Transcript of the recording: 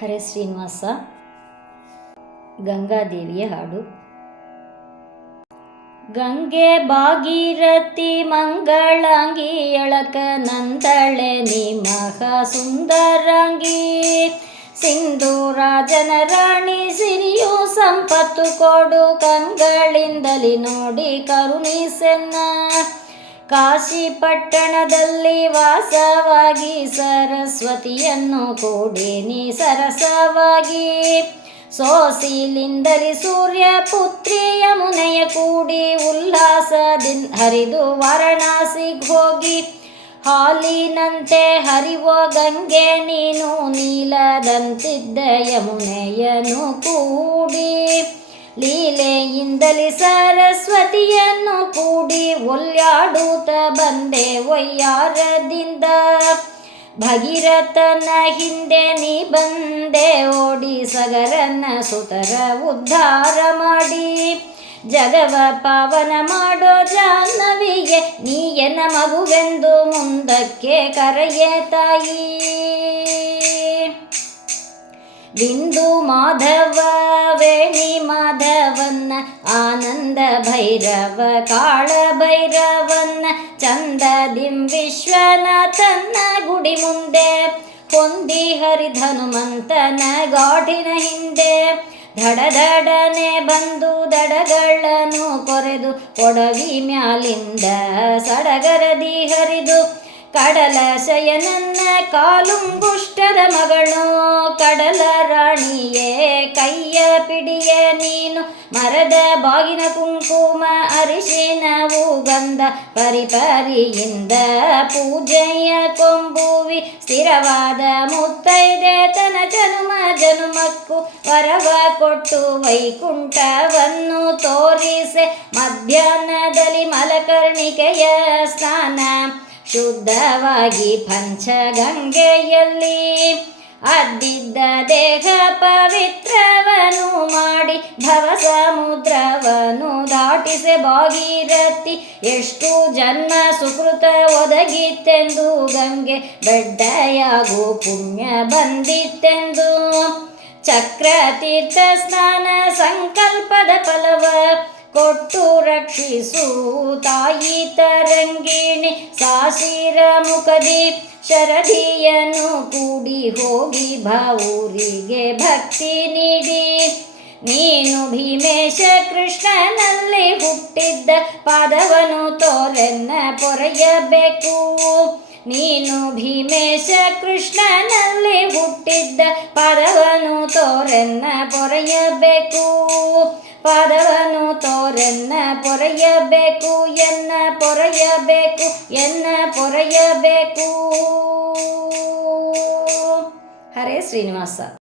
ಹರೇ ಶ್ರೀನಿವಾಸ. ಗಂಗಾದೇವಿಯ ಹಾಡು. ಗಂಗೆ ಭಾಗೀರಥಿ ಮಂಗಳಾಂಗಿ ಎಳಕ ನಂದಳೆ ನಿಮಹ ಸುಂದರಾಂಗಿ, ಸಿಂಧೂರಾಜನ ರಾಣಿ ಸಿರಿಯು ಸಂಪತ್ತು ಕೊಡು ಕಂಗಳಿಂದಲಿ ನೋಡಿ ಕರುಣಿಸೆನ್ನ. ಕಾಶಿ ಪಟ್ಟಣದಲ್ಲಿ ವಾಸವಾಗಿ ಸರಸ್ವತಿಯನ್ನು ಕೂಡಿ ನೀ ಸರಸವಾಗಿ, ಸೋಸಿಲಿಂದಲಿ ಸೂರ್ಯ ಪುತ್ರಿ ಯಮುನೆಯ ಕೂಡಿ ಉಲ್ಲಾಸದಿಂದ ಹರಿದು ವಾರಣಾಸಿಗೆ ಹೋಗಿ, ಹಾಲಿನಂತೆ ಹರಿವ ಗಂಗೆ ನೀನು ನೀಲದಂತಿದ್ದ ಯಮುನೆಯನ್ನು ಕೂಡಿ, ಲೀಲೆಯಿಂದಲಿ ಸರಸ್ವತಿಯನ್ನು ಕೂಡಿ ಒಲ್ಯಾಡುತ್ತ ಬಂದೆ ವಯ್ಯಾರದಿಂದ. ಭಗೀರಥನ ಹಿಂದೆ ನೀ ಬಂದೆ ಓಡಿ ಸಗರನ ಸುತರ ಉದ್ಧಾರ ಮಾಡಿ, ಜಗವ ಪಾವನ ಮಾಡೋ ಜಾಹ್ನವಿಗೆ ನೀಯನ ಮಗುವೆಂದು ಮುಂದಕ್ಕೆ ಕರೆಯೇ ತಾಯಿ. ಬಿಂದು ಮಾಧವ ವೇಣಿ ಮಾಧವನ್ನ ಆನಂದ ಭೈರವ ಕಾಳ ಭೈರವನ್ನ, ಚಂದದಿಂ ವಿಶ್ವನಾಥನ ಗುಡಿ ಮುಂದೆ ಹೊಂದಿ ಹರಿಧನುಮಂತನ ಗಾಢಿನ ಹಿಂದೆ, ಧಡಧಡನೆ ಬಂದು ದಡಗಳನ್ನು ಕೊರೆದು ಕೊಡವಿ ಮ್ಯಾಲಿಂದ ಸಡಗರದಿ ಹರಿದು, ಕಡಲ ಶಯನನ್ನ ಕಾಲುಂಗುಷ್ಟದ ಮಗಳು ಕಡಲ ರಾಣಿಯೇ ಕೈಯ ಪಿಡಿಯೇ ನೀನು, ಮರದ ಬಾಗಿನ ಕುಂಕುಮ ಅರಿಶಿನವು ಗಂಧ ಪರಿಪರಿಯಿಂದ ಪೂಜೆಯ ಕೊಂಬುವಿ, ಸ್ಥಿರವಾದ ಮುತ್ತೈದೆ ತನ ಜನುಮ ಜನುಮಕ್ಕೂ ವರವ ಕೊಟ್ಟು ವೈಕುಂಠವನ್ನು ತೋರಿಸೆ. ಮಧ್ಯಾಹ್ನದಲ್ಲಿ ಮಲಕರ್ಣಿಕೆಯ ಸ್ನಾನ ಶುದ್ಧವಾಗಿ ಪಂಚಗಂಗೆಯಲ್ಲಿ ಅದ್ದಿದ್ದ ದೇಹ ಪವಿತ್ರವನು ಮಾಡಿ, ಭವ ಸಮುದ್ರವನು ದಾಟಿಸೆ ಭಾಗೀರಥಿ. ಎಷ್ಟು ಜನ್ಮ ಸುಕೃತ ಒದಗಿತ್ತೆಂದು ಗಂಗೆ ಬೆಡ್ಡೆಯಾಗು ಪುಣ್ಯ ಬಂದಿತ್ತೆಂದು, ಚಕ್ರತೀರ್ಥ ಸ್ನಾನ ಸಂಕಲ್ಪದ ಫಲವ ಕೊಟ್ಟು ರಕ್ಷಿಸು ತಾಯಿ ತರಂಗಿಣಿ. ಸಾಶಿರ ಮುಖದಿ ಶರಧಿಯನ್ನು ಕೂಡಿ ಹೋಗಿ ಭಾವೂರಿಗೆ ಭಕ್ತಿ ನೀಡಿ, ನೀನು ಭೀಮೇಶ ಕೃಷ್ಣನಲ್ಲಿ ಹುಟ್ಟಿದ್ದ ಪಾದವನು ತೋರೆನ್ನ ಪೊರೆಯಬೇಕು. ನೀನು ಭೀಮೇಶ ಕೃಷ್ಣನಲ್ಲಿ ಹುಟ್ಟಿದ್ದ ಪಾದವನು ತೋರೆನ್ನ ಪೊರೆಯಬೇಕು, ಪಾದವನು ತೋರೆನ್ನ ಪೊರೆಯಬೇಕು, ಎನ್ನ ಪೊರೆಯಬೇಕು, ಎನ್ನ ಪೊರೆಯಬೇಕು. ಹರೇ ಶ್ರೀನಿವಾಸ.